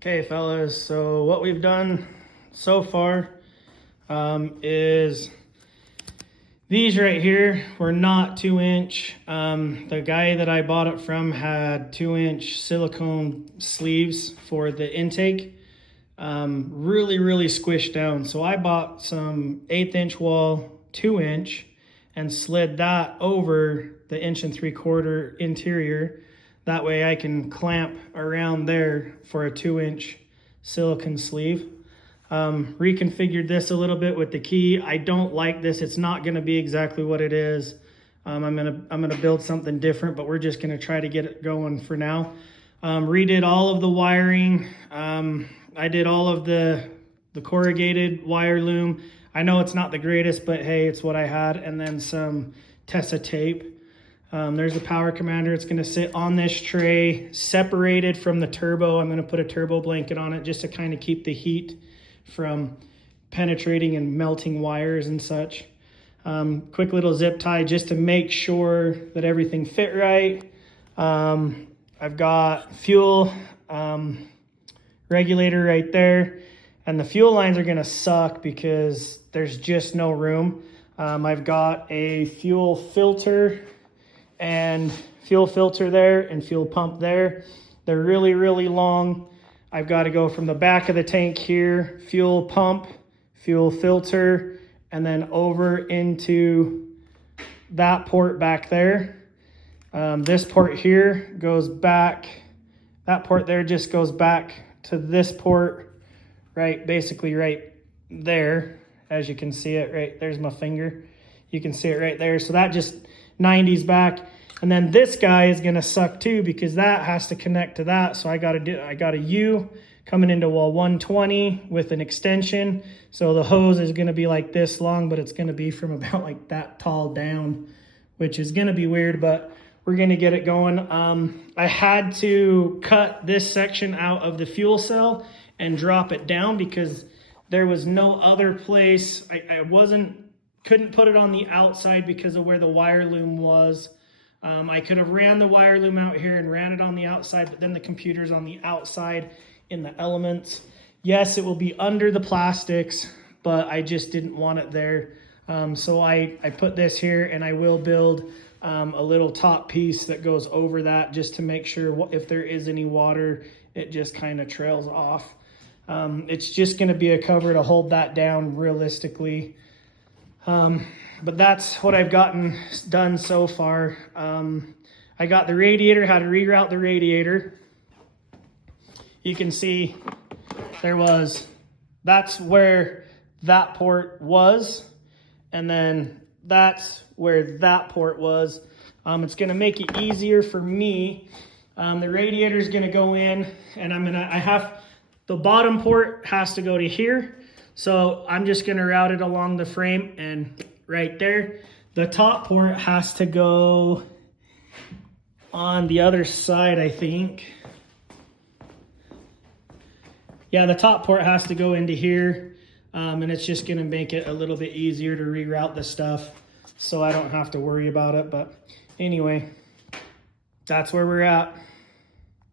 Okay, fellas, so what we've done so far is these right here were not 2-inch. The guy that I bought it from had 2-inch silicone sleeves for the intake. Really squished down. So I bought some 1/8 wall 2-inch and slid that over the 1 3/4 interior. That way I can clamp around there for a 2-inch silicone sleeve. Reconfigured this a little bit with the key. I don't like this. It's not going to be exactly what it is. I'm gonna build something different, but we're just gonna try to get it going for now. Redid all of the wiring. I did all of the corrugated wire loom. I know it's not the greatest, but hey, it's what I had. And then some Tessa tape. There's the power commander. It's going to sit on this tray, separated from the turbo. I'm going to put a turbo blanket on it just to kind of keep the heat from penetrating and melting wires and such. Quick little zip tie just to make sure that everything fit right. I've got fuel regulator right there, and the fuel lines are going to suck because there's just no room. I've got a fuel filter and fuel filter there and fuel pump there. They're really long. I've got to go from the back of the tank here, fuel pump, fuel filter, and then over into that port back there. This port here goes back, that port there just goes back to this port, right, basically right there. As you can see it, right, there's my finger. You can see it right there. So that just 90s back. And then this guy is gonna suck too because that has to connect to that. So I got a U coming into wall 120 with an extension. So the hose is gonna be like this long, but it's gonna be from about like that tall down, which is gonna be weird, but we're gonna get it going. I had to cut this section out of the fuel cell and drop it down because there was no other place. I couldn't put it on the outside because of where the wire loom was. I could have ran the wire loom out here and ran it on the outside, but then the computer's on the outside in the elements. Yes, it will be under the plastics, but I just didn't want it there. So I put this here, and I will build a little top piece that goes over that just to make sure if there is any water, it just kind of trails off. It's just going to be a cover to hold that down realistically. But that's what I've gotten done so far. I got the radiator, how to reroute the radiator. You can see that's where that port was. And then that's where that port was. It's gonna make it easier for me. The radiator is gonna go in, and the bottom port has to go to here. So I'm just gonna route it along the frame and right there. The top port has to go on the other side, I think. Yeah, the top port has to go into here, and it's just gonna make it a little bit easier to reroute the stuff so I don't have to worry about it. But anyway, that's where we're at.